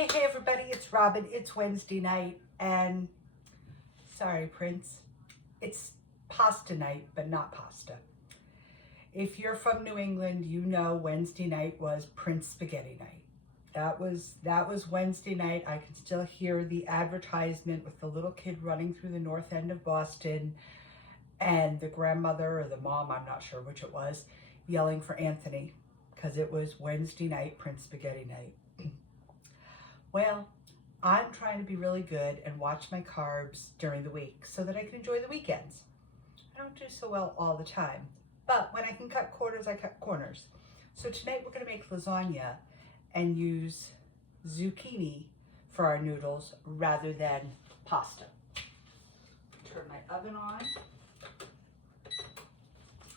Hey everybody, it's Robin. It's Wednesday night and sorry Prince, it's pasta night, but not pasta. If you're from New England, you know Wednesday night was Prince Spaghetti night. That was Wednesday night. I can still hear the advertisement with the little kid running through the north end of Boston and the grandmother or the mom, I'm not sure which it was, yelling for Anthony because it was Wednesday night, Prince Spaghetti night. Well, I'm trying to be really good and watch my carbs during the week so that I can enjoy the weekends. I don't do so well all the time, but when I can cut corners, I cut corners. So tonight we're going to make lasagna and use zucchini for our noodles rather than pasta. Turn my oven on,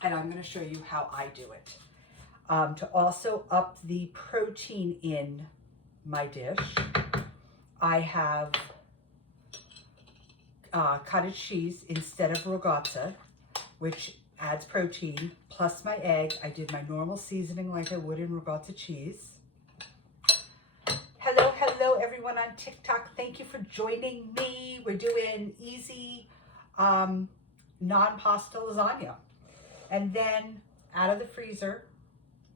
and I'm going to show you how I do it. To also up the protein in my dish, I have cottage cheese instead of ragazza, which adds protein, plus my egg. I did my normal seasoning like I would in ragazza cheese. Hello everyone on TikTok. Thank you for joining me. We're doing easy non-pasta lasagna. And then out of the freezer,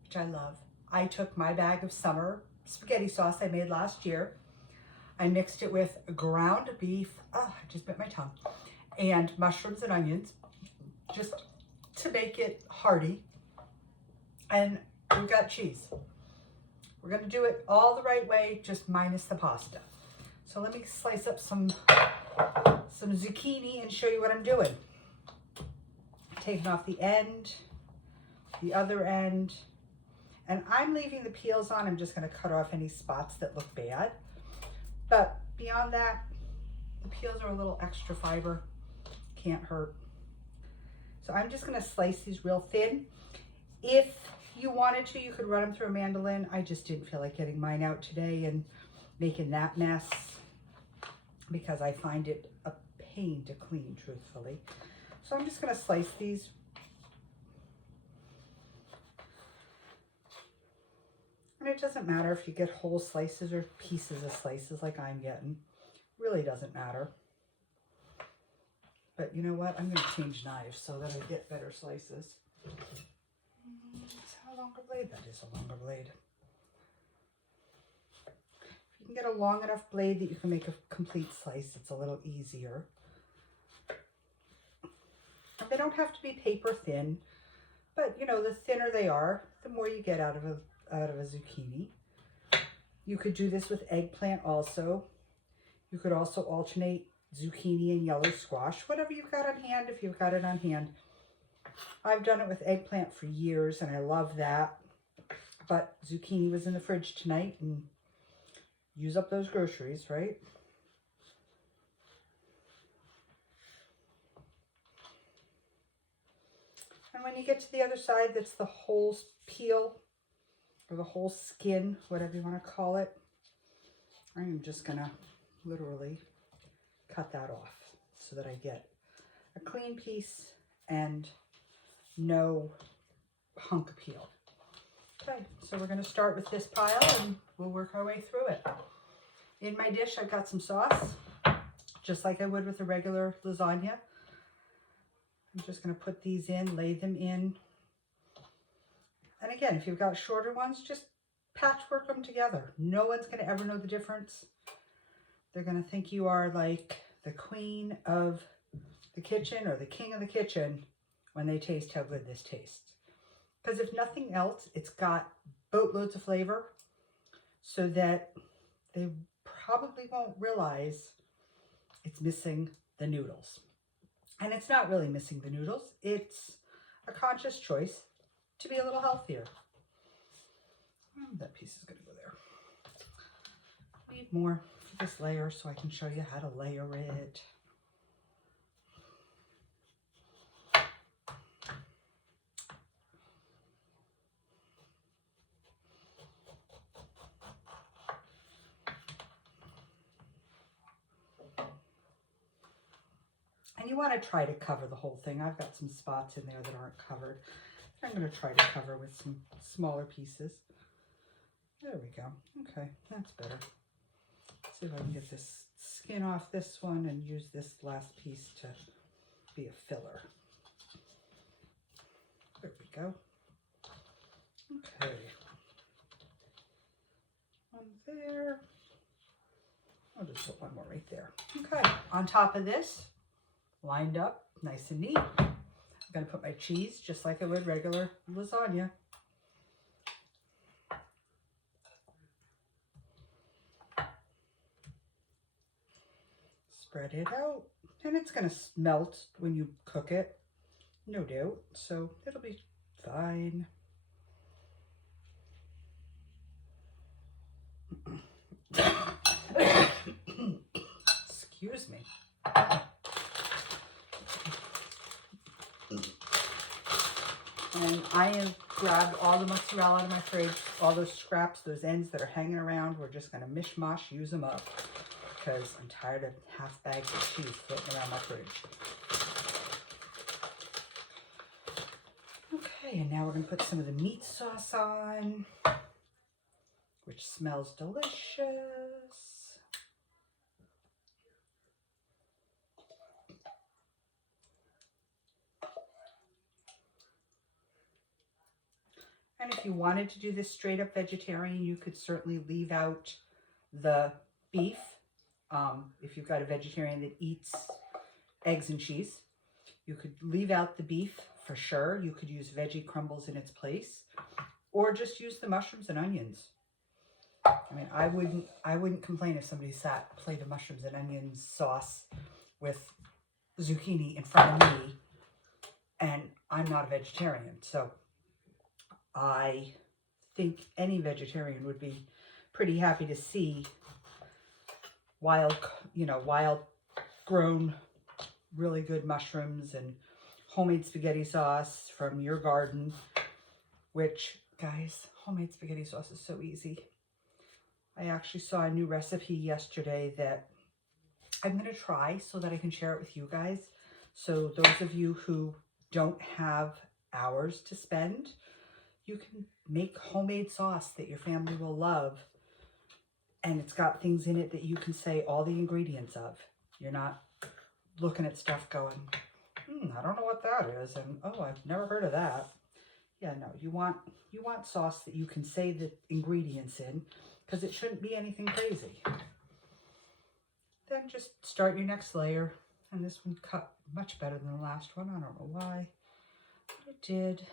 which I love, I took my bag of summer spaghetti sauce I made last year. I mixed it with ground beef, I just bit my tongue, and mushrooms and onions, just to make it hearty. And we've got cheese. We're gonna do it all the right way, just minus the pasta. So let me slice up some zucchini and show you what I'm doing. Taking off the end, the other end, and I'm leaving the peels on. I'm just gonna cut off any spots that look bad. But beyond that, the peels are a little extra fiber, can't hurt. So I'm just gonna slice these real thin. If you wanted to, you could run them through a mandolin. I just didn't feel like getting mine out today and making that mess because I find it a pain to clean, truthfully. So I'm just gonna slice these. And it doesn't matter if you get whole slices or pieces of slices like I'm getting. Really doesn't matter. But you know what? I'm going to change knives so that I get better slices. Is that a longer blade? That is a longer blade. If you can get a long enough blade that you can make a complete slice, it's a little easier. And they don't have to be paper thin, but you know, the thinner they are, the more you get out of a zucchini. You could do this with eggplant also. You could also alternate zucchini and yellow squash, whatever you've got on hand, if you've got it on hand. I've done it with eggplant for years and I love that. But zucchini was in the fridge tonight and use up those groceries, right? And when you get to the other side, that's the whole peel or the whole skin, whatever you want to call it. I'm just gonna literally cut that off so that I get a clean piece and no hunk of peel. Okay, so we're gonna start with this pile and we'll work our way through it. In my dish, I've got some sauce, just like I would with a regular lasagna. I'm just gonna put these in, lay them in. And again, if you've got shorter ones, just patchwork them together. No one's gonna ever know the difference. They're gonna think you are like the queen of the kitchen or the king of the kitchen when they taste how good this tastes. Because if nothing else, it's got boatloads of flavor so that they probably won't realize it's missing the noodles. And it's not really missing the noodles. It's a conscious choice to be a little healthier. That piece is gonna go there. Need more for this layer so I can show you how to layer it. And you want to try to cover the whole thing. I've got some spots in there that aren't covered. I'm going to try to cover with some smaller pieces. There we go. Okay, that's better. See if I can get this skin off this one and use this last piece to be a filler. There we go. Okay. One there. I'll just put one more right there. Okay. On top of this, lined up, nice and neat. I'm going to put my cheese just like I would regular lasagna. Spread it out, and it's going to melt when you cook it, no doubt, so it'll be fine. Excuse me. And I have grabbed all the mozzarella out of my fridge, all those scraps, those ends that are hanging around. We're just going to mishmash, use them up, because I'm tired of half bags of cheese floating around my fridge. Okay, and now we're going to put some of the meat sauce on, which smells delicious. And if you wanted to do this straight up vegetarian, you could certainly leave out the beef. If you've got a vegetarian that eats eggs and cheese, you could leave out the beef for sure. You could use veggie crumbles in its place, or just use the mushrooms and onions. I mean, I wouldn't complain if somebody sat a plate of mushrooms and onions sauce with zucchini in front of me, and I'm not a vegetarian, so I think any vegetarian would be pretty happy to see wild grown, really good mushrooms and homemade spaghetti sauce from your garden, which, guys, homemade spaghetti sauce is so easy. I actually saw a new recipe yesterday that I'm going to try so that I can share it with you guys. So those of you who don't have hours to spend, you can make homemade sauce that your family will love. And it's got things in it that you can say all the ingredients of. You're not looking at stuff going, I don't know what that is. And, oh, I've never heard of that. Yeah, no, you want sauce that you can say the ingredients in, because it shouldn't be anything crazy. Then just start your next layer. And this one cut much better than the last one. I don't know why, but it did.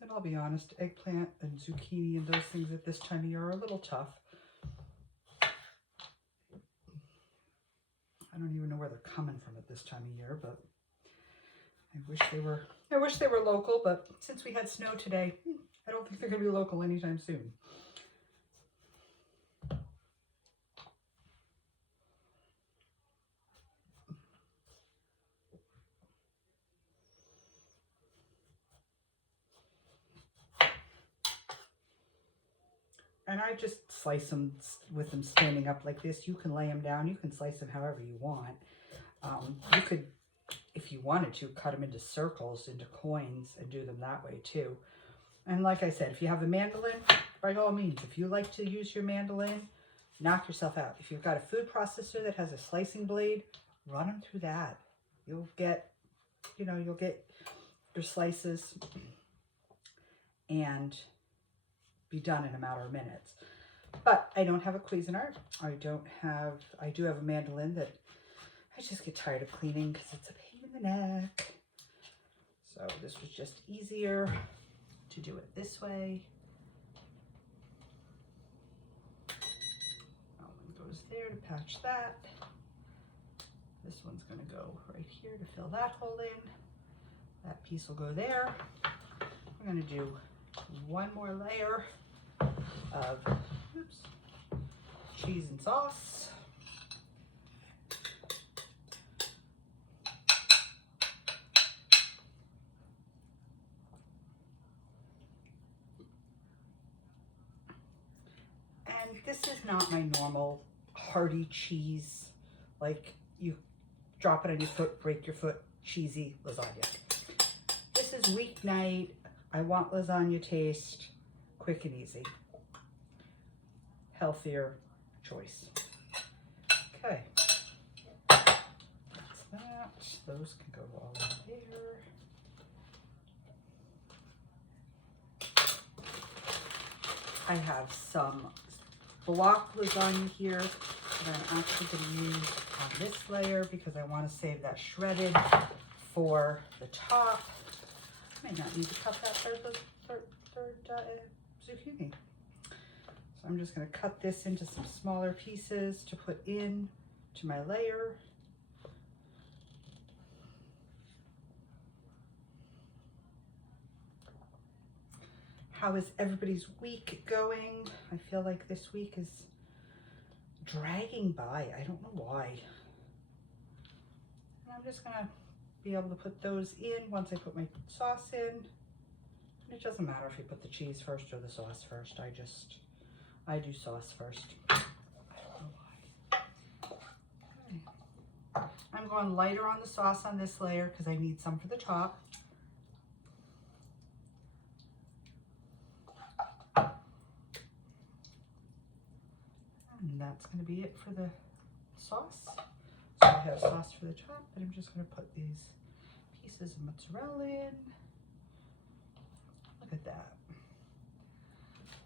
And I'll be honest, eggplant and zucchini and those things at this time of year are a little tough. I don't even know where they're coming from at this time of year, but I wish they were local, but since we had snow today, I don't think they're going to be local anytime soon. And I just slice them with them standing up like this. You can lay them down. You can slice them however you want. You could, if you wanted to, cut them into circles, into coins, and do them that way too. And like I said, if you have a mandolin, by all means, if you like to use your mandolin, knock yourself out. If you've got a food processor that has a slicing blade, run them through that. You'll get your slices and be done in a matter of minutes. But I don't have a Cuisinart. I do have a mandolin that I just get tired of cleaning because it's a pain in the neck. So this was just easier to do it this way. That one goes there to patch that. This one's going to go right here to fill that hole in. That piece will go there. We're going to do one more layer of cheese and sauce. And this is not my normal hearty cheese, like you drop it on your foot, break your foot, cheesy lasagna. is weeknight. I want lasagna taste, quick and easy. Healthier choice. Okay. That's that. Those can go all in there. I have some block lasagna here that I'm actually going to use on this layer because I want to save that shredded for the top. I might not need to cut that third zucchini. So I'm just going to cut this into some smaller pieces to put in to my layer. How is everybody's week going? I feel like this week is dragging by. I don't know why. And I'm just gonna be able to put those in once I put my sauce in. And it doesn't matter if you put the cheese first or the sauce first. I do sauce first. I don't know why. Okay. I'm going lighter on the sauce on this layer because I need some for the top. And that's going to be it for the sauce. So I have sauce for the top, but I'm just going to put these pieces of mozzarella in. Look at that.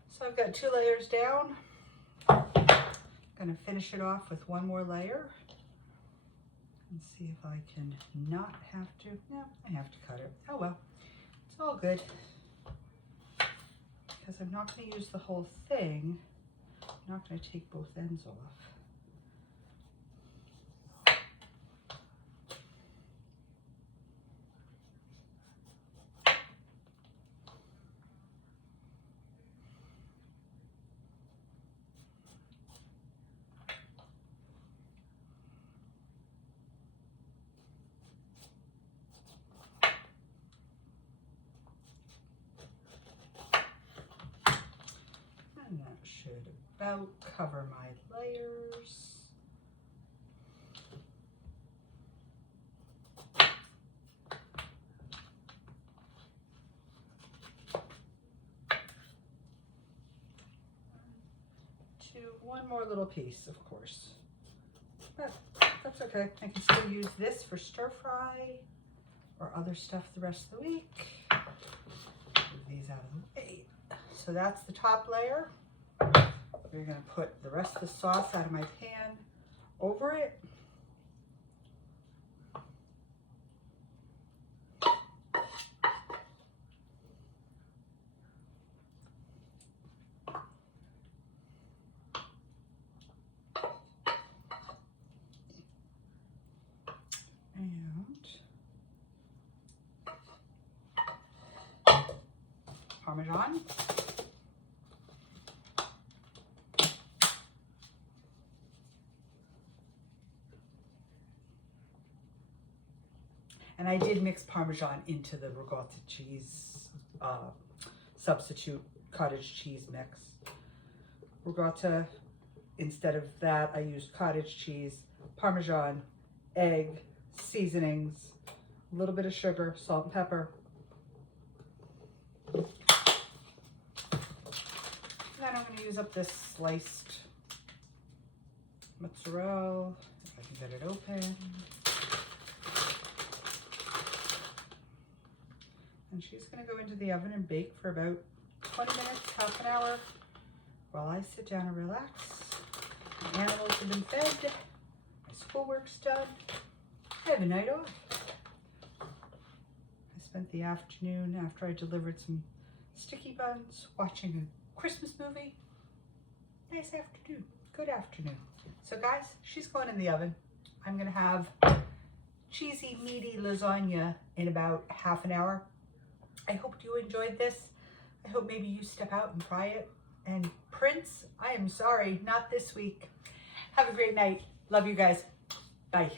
So I've got 2 layers down. I'm going to finish it off with 1 more layer. And see if I can not have to. No, I have to cut it. Oh well, it's all good. Because I'm not going to use the whole thing. I'm not going to take both ends off. And that should about cover my layers. One more little piece, of course. But that's okay. I can still use this for stir fry or other stuff the rest of the week. Move these out of the way. So that's the top layer. We're going to put the rest of the sauce out of my pan over it. Parmesan. And I did mix Parmesan into the ricotta cheese substitute cottage cheese mix. Ricotta, instead of that, I used cottage cheese, Parmesan, egg, seasonings, a little bit of sugar, salt and pepper. Then I'm going to use up this sliced mozzarella, if I can get it open. And she's going to go into the oven and bake for about 20 minutes, half an hour, while I sit down and relax. My animals have been fed, my schoolwork's done, I have a night off. I spent the afternoon after I delivered some sticky buns watching a Christmas movie. Nice afternoon, good afternoon. So guys, she's going in the oven. I'm going to have cheesy, meaty lasagna in about half an hour. I hope you enjoyed this. I hope maybe you step out and try it. And Prince, I am sorry, not this week. Have a great night. Love you guys. Bye.